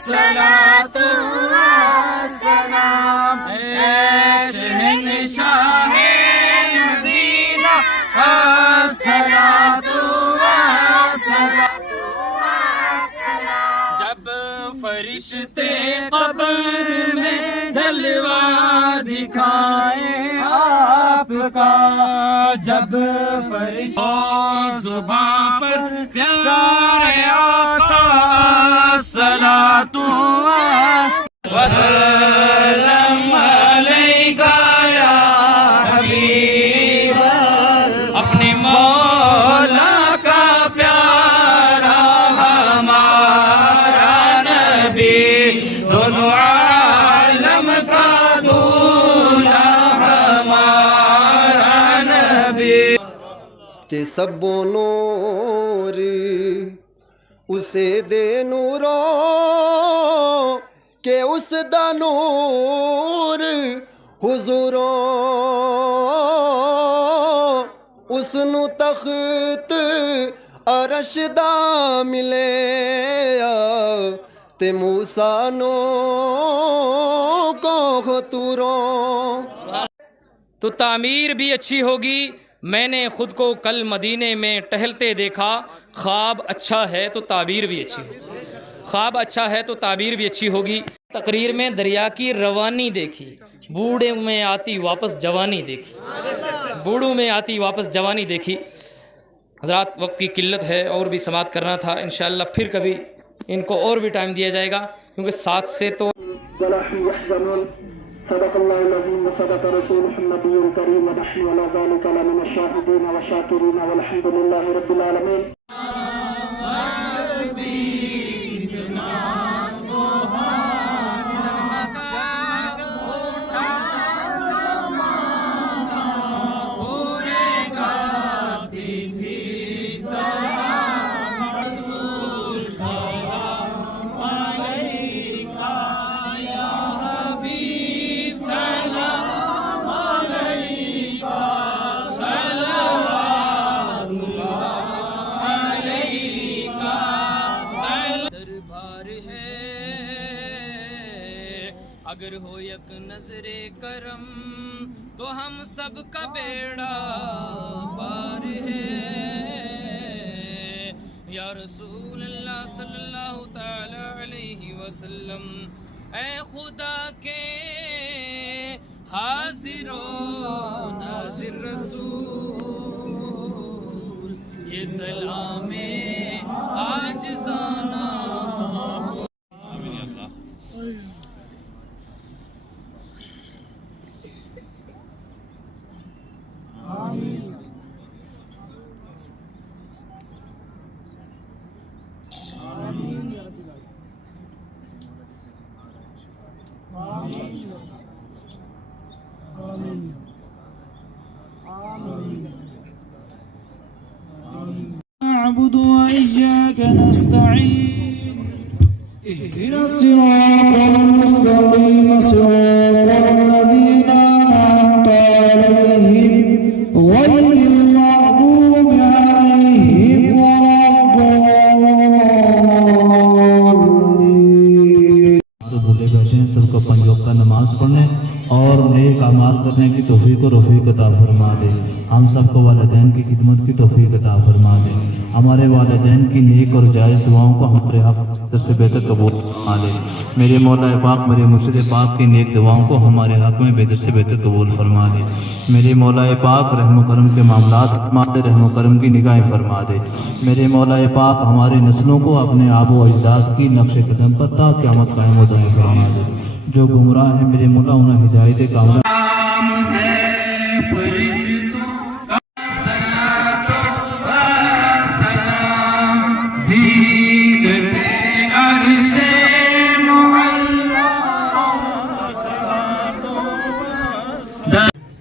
الصلاة والسلام شہنشاہ مدینہ الصلاة والسلام جب فرشتے قبر میں جلوہ دکھائیں آپ کا جب فرشتے زباں پر پیارے آقا الصلاة وسلم علیکہ یا حبیب اپنے مولا کا پیارا ہمارا نبی دونوں عالم کا دولہا ہمارا نبی تے سبو نور اسے دے نورو کہ اس دا نور حضوروں اس نو تخت عرش دا ملے تے موسیٰ نو کو خطوروں. تو تعمیر بھی اچھی ہوگی. میں نے خود کو کل مدینے میں ٹہلتے دیکھا. خواب اچھا ہے تو تعبیر بھی اچھی ہوگی. خواب اچھا ہے تو تعبیر بھی اچھی ہوگی. تقریر میں دریا کی روانی دیکھی, بوڑھے میں آتی واپس جوانی دیکھی. بوڑھوں میں آتی واپس جوانی دیکھی. حضرات وقت کی قلت ہے اور بھی سماعت کرنا تھا. انشاءاللہ پھر کبھی ان کو اور بھی ٹائم دیا جائے گا کیونکہ ساتھ سے تو صدق اللہ العظیم وصدق رسولہ النبی الکریم ونحن علی ذلک لمن الشاہدین والشاکرین والحمد للہ رب العالمین. اگر ہو یک نظر کرم تو ہم سب کا بیڑا پار ہے. یا رسول اللہ صلی اللہ تعالی علیہ وسلم, اے خدا کے حاضر و ناظر رسول, یہ سلام عاجزانہ نعبد وإياك نستعين اهدنا الصراط المستقيم صراط الذين أنعمت عليهم غير المغضوب عليهم ولا الضالين. بھولے بیٹھے ہیں سب کو 5 وقت نماز پڑھنے اور نیک اعمال کرنے کی توفیق و رفیق عطا فرما دے. ہم سب کو والدین کی خدمت کی توفیق عطا فرما دے. ہمارے والدین کی نیک اور جائز دعاؤں کو ہمارے حق سے بہتر قبول فرما دے. میرے مولا پاک میرے مرشد پاک کی نیک دعاؤں کو ہمارے حق میں بہتر سے بہتر قبول فرما دے. میرے مولا پاک رحم و کرم کے معاملات فرما دے, رحم و کرم کی نگاہیں فرما دے. میرے مولا پاک ہماری نسلوں کو اپنے آب و اجداد کی نقش قدم پر تا قیامت قائم و دائم فرما دے. جو گمراہ ہیں میرے مولا انہیں ہدایت کاملہ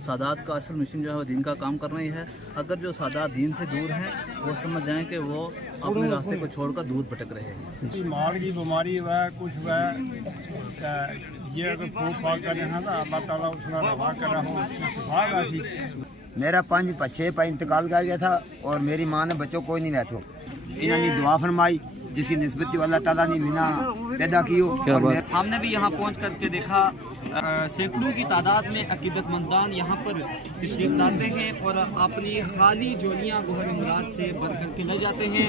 سادات کا اصل مشن جو ہے وہ دین کا کام کرنا ہی ہے. اگر جو سادات دین سے دور ہیں وہ سمجھ جائیں کہ وہ اپنے راستے کو چھوڑ کر دور بھٹک رہے ہیں. مال کی بیماری ہے کچھ ہے یہ اگر پھوک پھاک کرنے ہیں نا اللہ تعالیٰ اس میں روا کر رہا ہوں بھاگ آتی. میرا 5 6 انتقال کر گیا تھا اور میری ماں نے بچوں کوئی نہیں رہتا. انہوں نے دعا فرمائی جس کی نسبت اللہ تعالیٰ نے مینا پیدا کی ہو. ہم نے بھی یہاں پہنچ کر کے دیکھا سینکڑوں کی تعداد میں عقیدت مندان یہاں پر تشریف لاتے ہیں اور اپنی خالی جولیاں گوہر مراد سے بھر کر کے لے جاتے ہیں.